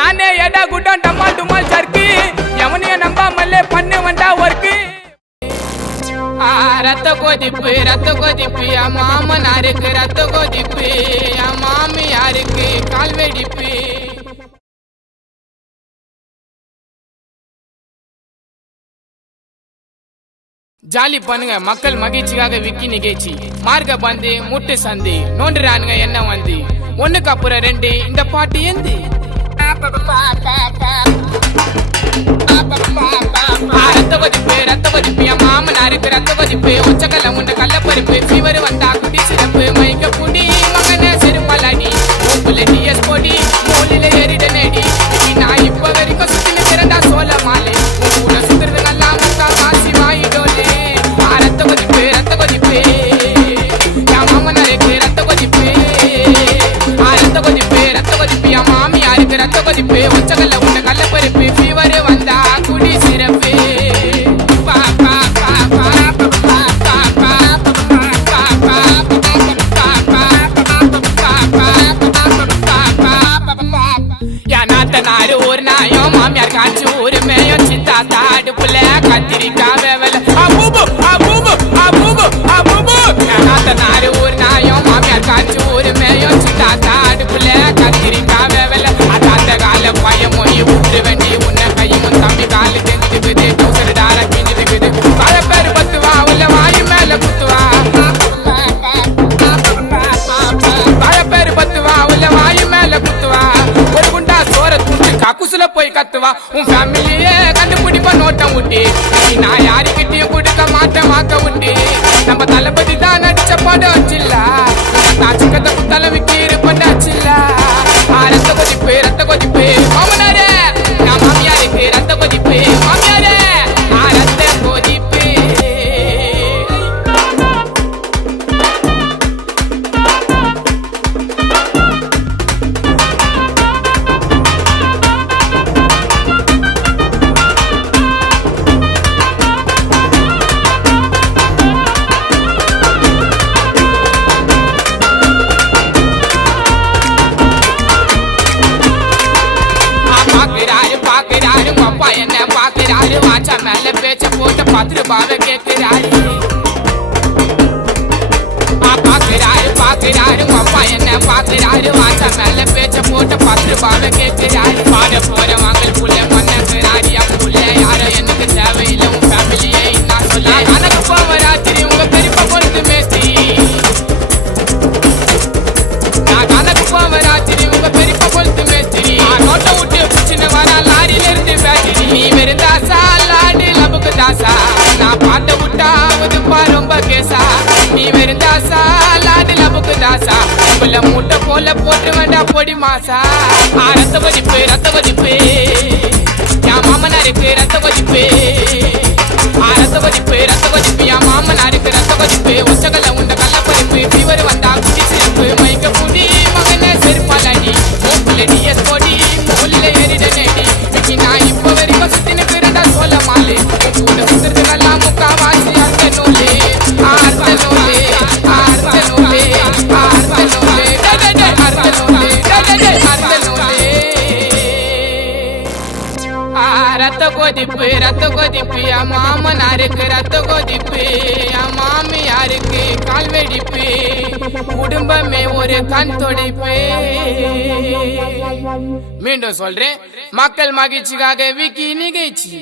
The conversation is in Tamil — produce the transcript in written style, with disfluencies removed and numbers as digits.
நானே எடா குட்டம் டமால் டுமால் சர்க்கு எவனைய நம்பாமல்லே பண்ணு வந்தா ஒர்க்கு ரத்த கொதிப்பு மாமனாருக்கு ரத்த கொதிப்பு மாமியாருக்கு கால்வெடிப்பு. ஜாலி பண்ணுங்க மக்கள் மகிழ்ச்சிக்காக விக்கி நிகழ்ச்சி மார்க்க பந்து முட்டு சந்தி நோண்டுறானுங்க என்ன வந்து ஒண்ணுக்கு அப்புறம் ரெண்டு இந்த பாட்டு ஏந்து ரத்த கொதிப்பு என் மாமனாருக்கு ரத்த கொதிப்பு ஒச்சக்கல்ல உண்ட கள்ளப்பருப்பு ஃபீவர் வந்தா குடி சிறப்பு மைக்க புடி மகனே செருப்பலாடி டிஎஸ் போடி மூலில ஏறிட நேடி நான் இப்ப வரைக்கும் சுத்தின திறந்தா சோழ மாலை கூட சுத்துறது நல்லா முத்தா காசி வாயிடோலே ரத்த கொதிப்பு என் மாமனாருக்கு ரத்த கொதிப்பு ரத்த கொதிப்பு என் மாமியாருக்கு ரத்த கொதிப்பு ஒச்சக்கல்ல உண்ட கள்ளப்பருப்பு ஃபீவர் வந்தா குடி சிறப்பு. ஒரு நாயம் மாமியார் காய்ச்சி ஒரு மேயம் சித்தா தாடு புள்ள கத்திரிக்காய் வேவல ஒரு நாயம் மாமியார் காய்ச்சி ஒரு மேயம் சித்தா தாடு புள்ள கத்திரிக்காய் வேவல அதாத்த கால பயம் மொழி விட்டு வேண்டி உன்ன கையும் தம்பி காலு தெரிஞ்சுக்குது கௌசரு தார பிஞ்சுக்குது பல பேர் பத்துவா உள்ள வாயு மேல குத்துவா பல பேர் பத்துவா உள்ள வாயு மேல குத்துவா ஒரு குண்டா சோர தூண்டு கக்குசுல போய் கத்துவா உன் ஃபேமிலியே கண்டுபிடிப்பா நோட்டம் விட்டு நான் யாருக்கிட்டையும் கொடுக்க மாட்டேன் வாக்க விட்டு நம்ம தளபதி தான் நடிச்ச படம் வச்சில்லா நான் சிக்கத்தை குத்தால விக்கி இருப்பண்டாச்சில்லா ரத்த கொதிப்பு மாமனாரே நான் மாமியாருக்கு ரத்த கொதிப்பு மாமியாரே ரத்த கொதிப்பு. பாக்குறாரு அப்பா என்ன பாக்குறாரு வாச்சா மேல பேச்ச போட்டு 10 ரூபாவை கேட்கிறாரு பாக்குறாரு அப்பா என்ன பாக்குறாரு வாச்சா மேல பேச்ச போட்டு 10 ரூபாவை கேட்கிறாரு பாட போற வாங்கல் புள்ள மன்னகிறாரு புள்ள யாரும் எனக்கு தேவையில்லை உன் ஃபேமிலியே நான் சொல்ல கணக்கு போவ ராத்திரி உங்க பெரியப்பா பொறுத்து மேஸ்தி நான் கணக்கு போவ ராத்திரி உங்க பெரியப்பா பொறுத்து மேஸ்திரி நோட்டை விட்டு பிடிச்சின்னு வரா லாரியில இருந்து பேட்டரி நீ வெறுந்தா சாலாடு லபுக்கு தாசா நான் பாட்ட விட்டாவதுப்பா ரொம்ப கேசா நீ வெறுந்தா சாலாடு லபுக்கு தாசா புள்ள மூட்டை போல போட்டு வேண்டா பொடி மாசா ரத்த கொதிப்பு என் மாமனாருக்கு ரத்த கொதிப்பு என் மாமனாருக்கு ரத்த கொதிப்பு ஒச்சக்கல்ல உண்ட கள்ளப்பருப்பு ஃபீவர் வந்தா குடி சிறப்பு மைக்க புடி மகனே செருப்பாலாடி டிஎஸ் போடி மூலில ஏறிட நேடி நான் இப்ப வரைக்கும் சுத்தின பிறண்டா சோழ மாலை கூட சுத்துறது நல்லா முக்கா வாசி அர்த்தனூலே ரத்த கொதிப்பு என் மாமனாருக்கு ரத்த கொதிப்பு என் மாமியாருக்கு கால்வெடிப்பு குடும்பமே ஒரு கண் தொடைப்பு. மீண்டும் சொல்றேன் மக்கள் மகிழ்ச்சிக்காக விக்கி நிகழ்ச்சி.